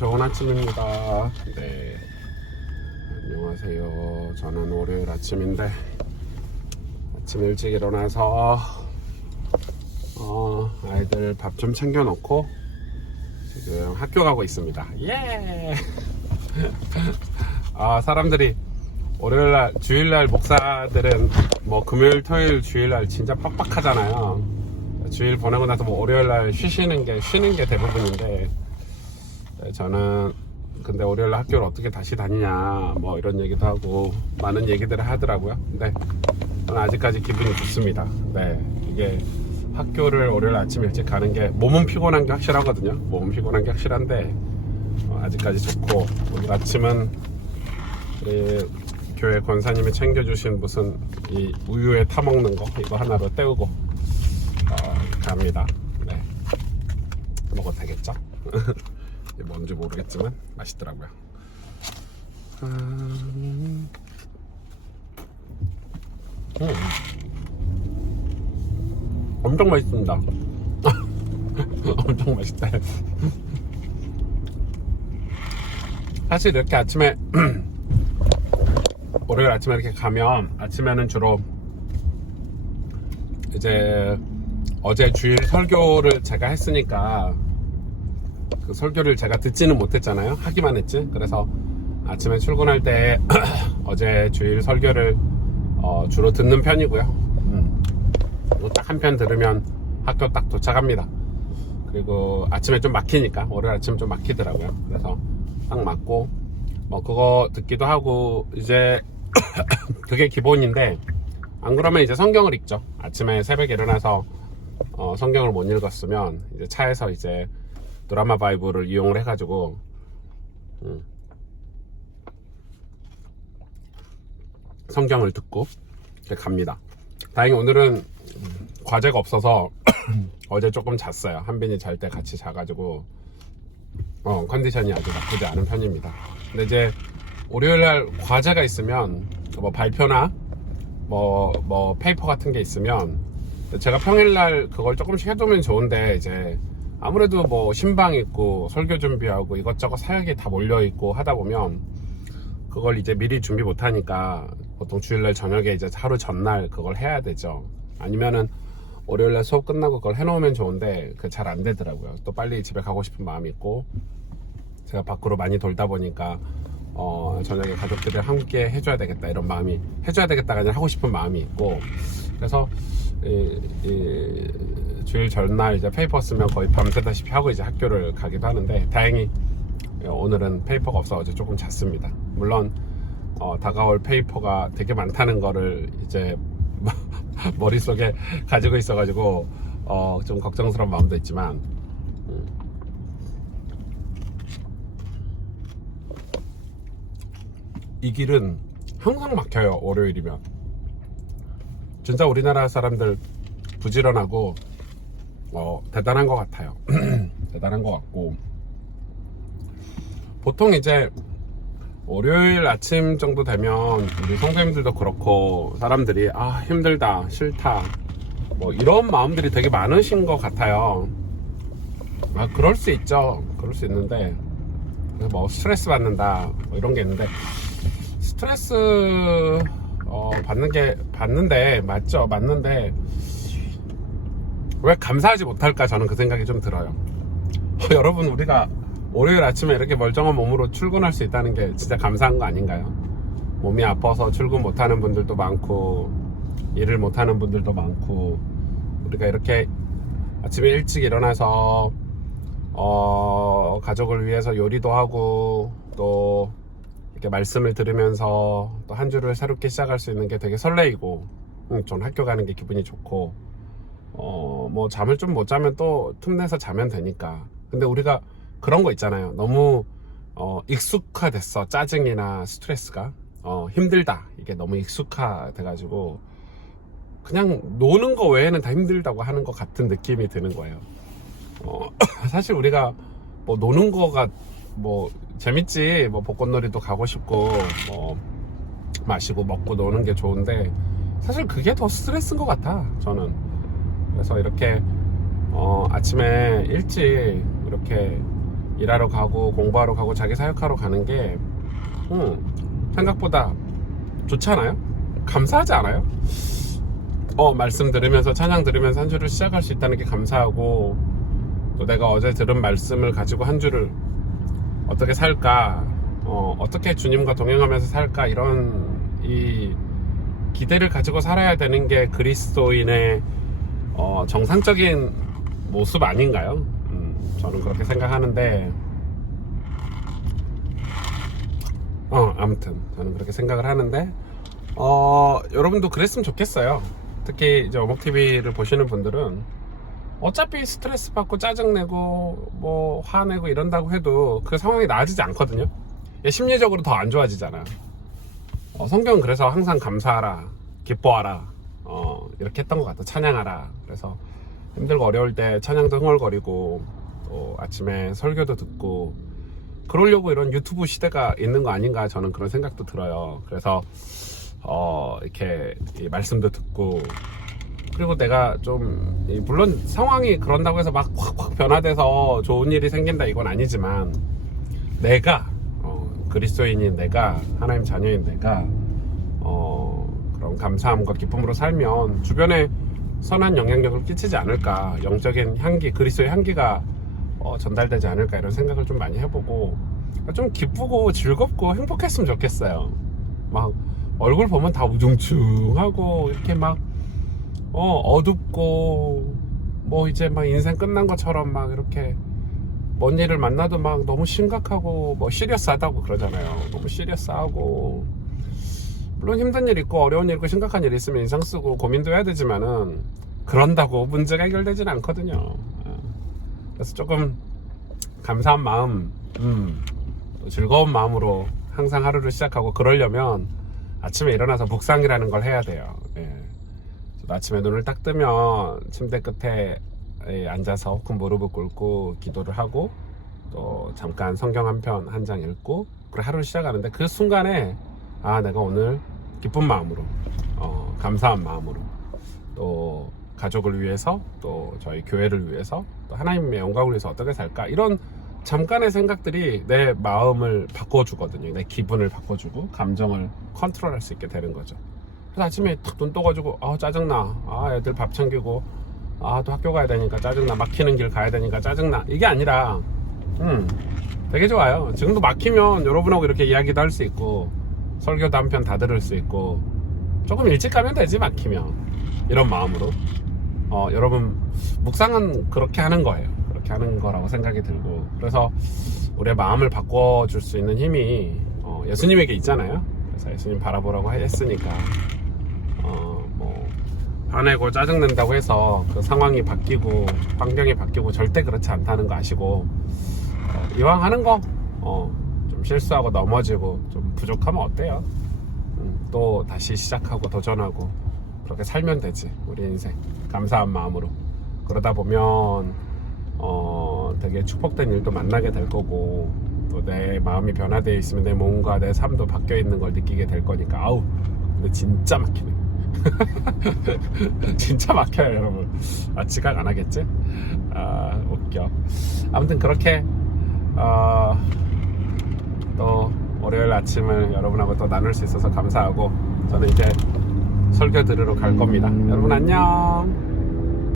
좋은 아침입니다. 네, 안녕하세요. 저는 월요일 아침인데 아침 일찍 일어나서 아이들 밥 좀 챙겨 놓고 지금 학교 가고 있습니다. 예! 사람들이 월요일날, 주일날 목사들은 뭐 금요일, 토요일, 주일날 진짜 빡빡하잖아요. 주일 보내고 나서 뭐 월요일날 쉬는 게 대부분인데, 저는 근데 월요일날 학교를 어떻게 다시 다니냐 뭐 이런 얘기도 하고 많은 얘기들을 하더라고요. 근데 저는 아직까지 기분이 좋습니다. 네, 이게 학교를 월요일 아침 일찍 가는 게 몸은 피곤한 게 확실하거든요. 몸은 피곤한 게 확실한데 아직까지 좋고, 오늘 아침은 우리 교회 권사님이 챙겨주신 무슨 이 우유에 타먹는 거 이거 하나로 때우고 갑니다. 네, 먹어도 되겠죠? 이게 뭔지 모르겠지만 맛있더라고요. 엄청 맛있습니다. 엄청 맛있다. 사실 이렇게 아침에 월요일 아침에 이렇게 가면, 아침에는 주로 이제 어제 주일 설교를 제가 했으니까 그 설교를 제가 듣지는 못했잖아요. 하기만 했지. 그래서 아침에 출근할 때 어제 주일 설교를 주로 듣는 편이고요. 딱 한 편 들으면 학교 딱 도착합니다. 그리고 아침에 좀 막히니까, 월요일 아침 좀 막히더라고요. 그래서 딱 맞고 뭐 그거 듣기도 하고, 이제 그게 기본인데, 안 그러면 이제 성경을 읽죠. 아침에 새벽에 일어나서 성경을 못 읽었으면 이제 차에서 이제 드라마 바이블을 이용을 해가지고 성경을 듣고 갑니다. 다행히 오늘은 과제가 없어서 어제 조금 잤어요. 한빈이 잘 때 같이 자가지고 컨디션이 아주 나쁘지 않은 편입니다. 근데 이제 월요일날 과제가 있으면 뭐 발표나 뭐 페이퍼 같은 게 있으면 제가 평일날 그걸 조금씩 해두면 좋은데, 이제 아무래도 뭐 신방 있고 설교 준비하고 이것저것 사역이 다 몰려있고 하다 보면 그걸 이제 미리 준비 못하니까 보통 주일날 저녁에 이제 하루 전날 그걸 해야 되죠. 아니면은 월요일날 수업 끝나고 그걸 해놓으면 좋은데 그게 잘 안 되더라고요. 또 빨리 집에 가고 싶은 마음이 있고, 제가 밖으로 많이 돌다 보니까 저녁에 가족들이 함께 해줘야 되겠다 이런 마음이, 해줘야 되겠다가 아니라 하고 싶은 마음이 있고, 그래서 주일 전날 이제 페이퍼 쓰면 거의 밤새다시피 하고 이제 학교를 가기도 하는데, 다행히 오늘은 페이퍼가 없어 어제 조금 잤습니다. 물론 다가올 페이퍼가 되게 많다는 거를 이제 머릿속에 가지고 있어가지고 좀 걱정스러운 마음도 있지만, 이 길은 항상 막혀요. 월요일이면 진짜 우리나라 사람들 부지런하고 대단한 것 같아요. 대단한 것 같고, 보통 이제 월요일 아침 정도 되면 우리 선생님들도 그렇고 사람들이 힘들다, 싫다 뭐 이런 마음들이 되게 많으신 것 같아요. 그럴 수 있죠. 그럴 수 있는데, 뭐 스트레스 받는다 뭐 이런 게 있는데, 스트레스 받는데 맞죠. 맞는데 왜 감사하지 못할까, 저는 그 생각이 좀 들어요. 여러분, 우리가 월요일 아침에 이렇게 멀쩡한 몸으로 출근할 수 있다는 게 진짜 감사한 거 아닌가요? 몸이 아파서 출근 못하는 분들도 많고 일을 못하는 분들도 많고, 우리가 이렇게 아침에 일찍 일어나서 가족을 위해서 요리도 하고 또 이렇게 말씀을 들으면서 또 한 주를 새롭게 시작할 수 있는 게 되게 설레이고, 전 학교 가는 게 기분이 좋고, 뭐 잠을 좀 못 자면 또 틈내서 자면 되니까. 근데 우리가 그런 거 있잖아요. 너무 익숙화됐어. 짜증이나 스트레스가 힘들다, 이게 너무 익숙화돼가지고 그냥 노는 거 외에는 다 힘들다고 하는 것 같은 느낌이 드는 거예요. 사실 우리가 뭐 노는 거가 뭐 재밌지, 뭐 벚꽃놀이도 가고 싶고 뭐 마시고 먹고 노는 게 좋은데, 사실 그게 더 스트레스인 것 같아, 저는. 그래서 이렇게 아침에 일찍 이렇게 일하러 가고 공부하러 가고 자기 사역하러 가는 게 생각보다 좋지 않아요? 감사하지 않아요? 말씀 들으면서 찬양 들으면서 한 주를 시작할 수 있다는 게 감사하고, 또 내가 어제 들은 말씀을 가지고 한 주를 어떻게 살까, 어떻게 주님과 동행하면서 살까, 이런 이 기대를 가지고 살아야 되는 게 그리스도인의 정상적인 모습 아닌가요? 저는 그렇게 생각하는데, 아무튼 저는 그렇게 생각을 하는데, 여러분도 그랬으면 좋겠어요. 특히 이제 어묵TV를 보시는 분들은 어차피 스트레스 받고 짜증내고 뭐 화내고 이런다고 해도 그 상황이 나아지지 않거든요. 심리적으로 더 안 좋아지잖아. 성경은 그래서 항상 감사하라, 기뻐하라, 이렇게 했던 것 같아. 찬양하라. 그래서 힘들고 어려울 때 찬양도 흥얼거리고, 또 아침에 설교도 듣고, 그러려고 이런 유튜브 시대가 있는 거 아닌가, 저는 그런 생각도 들어요. 그래서 이렇게 말씀도 듣고, 그리고 내가 좀, 물론 상황이 그런다고 해서 막 확 변화돼서 좋은 일이 생긴다 이건 아니지만, 내가 그리스도인인 내가, 하나님 자녀인 내가 그런 감사함과 기쁨으로 살면 주변에 선한 영향력을 끼치지 않을까, 영적인 향기, 그리스도의 향기가 전달되지 않을까, 이런 생각을 좀 많이 해보고, 좀 기쁘고 즐겁고 행복했으면 좋겠어요. 막 얼굴 보면 다 우중충하고 이렇게 막 어둡고, 뭐 이제 막 인생 끝난 것처럼 막 이렇게 뭔 일을 만나도 막 너무 심각하고 뭐 시리어스하다고 그러잖아요. 너무 시리어스하고, 물론 힘든 일 있고 어려운 일 있고 심각한 일 있으면 인상 쓰고 고민도 해야 되지만은, 그런다고 문제가 해결되진 않거든요. 그래서 조금 감사한 마음, 즐거운 마음으로 항상 하루를 시작하고, 그러려면 아침에 일어나서 묵상이라는 걸 해야 돼요. 저도 아침에 눈을 딱 뜨면 침대 끝에 앉아서 혹은 무릎을 꿇고 기도를 하고, 또 잠깐 성경 한 편 한 장 읽고, 그리고 하루를 시작하는데, 그 순간에 내가 오늘 기쁜 마음으로, 감사한 마음으로, 또 가족을 위해서, 또 저희 교회를 위해서, 또 하나님의 영광을 위해서 어떻게 살까, 이런 잠깐의 생각들이 내 마음을 바꿔주거든요. 내 기분을 바꿔주고 감정을 컨트롤할 수 있게 되는 거죠. 그래서 아침에 탁 눈 떠가지고 짜증나, 애들 밥 챙기고, 또 학교 가야 되니까 짜증나, 막히는 길 가야 되니까 짜증나, 이게 아니라 되게 좋아요. 지금도 막히면 여러분하고 이렇게 이야기도 할 수 있고, 설교도 한 편 다 들을 수 있고, 조금 일찍 가면 되지, 막히면. 이런 마음으로 여러분, 묵상은 그렇게 하는 거예요. 그렇게 하는 거라고 생각이 들고, 그래서 우리의 마음을 바꿔줄 수 있는 힘이 예수님에게 있잖아요. 그래서 예수님 바라보라고 했으니까, 뭐 화내고 짜증낸다고 해서 그 상황이 바뀌고 환경이 바뀌고 절대 그렇지 않다는 거 아시고, 이왕 하는 거 좀 실수하고 넘어지고 좀 부족하면 어때요? 또 다시 시작하고 도전하고 그렇게 살면 되지, 우리 인생. 감사한 마음으로. 그러다 보면 되게 축복된 일도 만나게 될 거고, 또 내 마음이 변화되어 있으면 내 몸과 내 삶도 바뀌어 있는 걸 느끼게 될 거니까. 근데 진짜 막히네. 진짜 막혀요, 여러분. 지각 안 하겠지? 웃겨. 아무튼 그렇게 또 월요일 아침을 여러분하고 또 나눌 수 있어서 감사하고, 저는 이제 설교 들으러 갈 겁니다. 여러분 안녕.